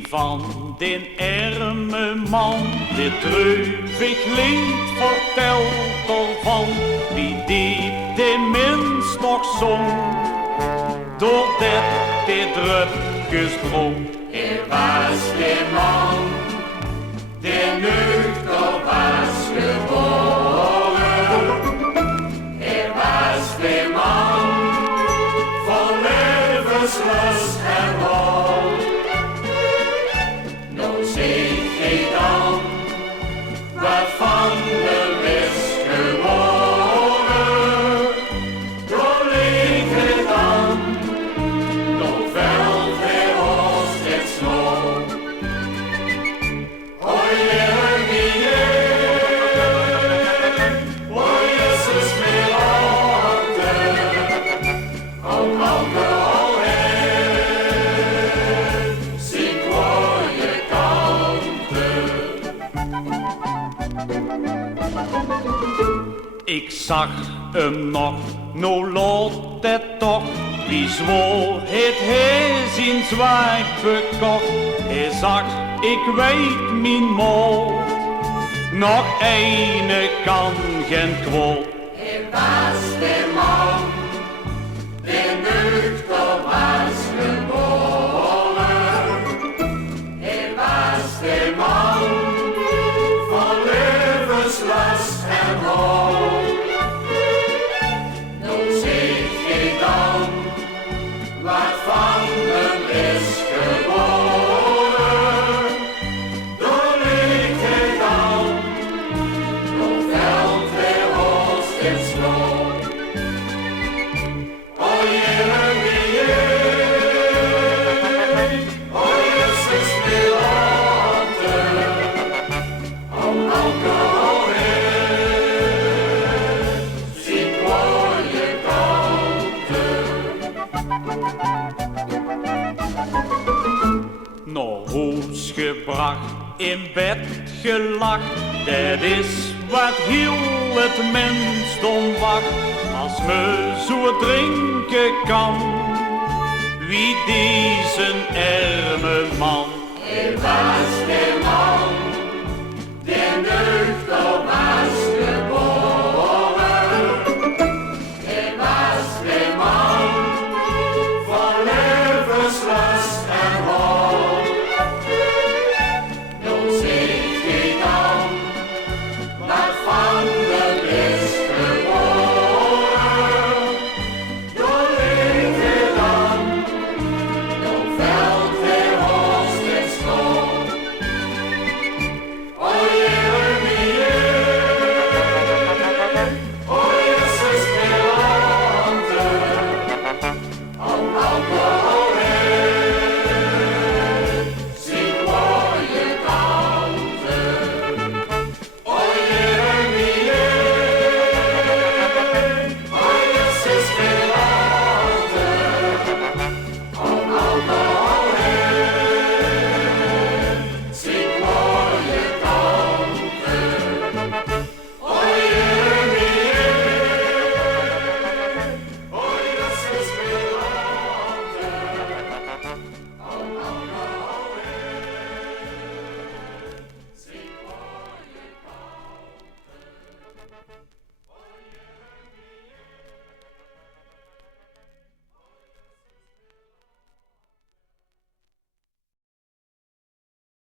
Wie van den arme man dit treuvig lied vertelt ervan, wie die minst nog zong, doordat dit drupjes drong. Er was de man, die nuchter was geboren. Er was de man, vol levenslust en wol. Nou zeg hij dan, wat van de is geworden. Door leek het dan, nog veld hij ons het snow. Hoi Jeremie, hoi Jezus met handen, om alcohol heen, zie mooie kanten. Ik zag hem nog, nou loopt het toch. Wie zwoer het hij zijn zwaard verkocht. Hij zag, ik weet mijn moord. Nog ene kan geen kwaad. Er was de man, die nuchter was geboren. Er was de man, vol levenslust en hoop. Nou zeg je dan, wat van hem is geworden. Door leek hij dan, nog veld hij ons het snow. O Jeremie, o Jezus met handen, om alcohol heen, zie mooie kanten. Naar huis gebracht, in bed gelakt. Dat is wat heel het mensdom wacht. Als me zo drinken kan, wie deze arme man. Er was de man, die nuchter was geboren. Er was de man, vol levenslust en hoop. Nou zeg je dan, wat van hem is geworden. Door leek hij dan, nou veld hij ons het snow. O Jeremie, o Jezus met handen, om alcohol heen, zie mooie kanten. O Jeremie, o Jezus met handen, om alcohol heen, zie mooie kanten. O Jeremie, o Jezus met handen, om alcohol heen, zie mooie kanten.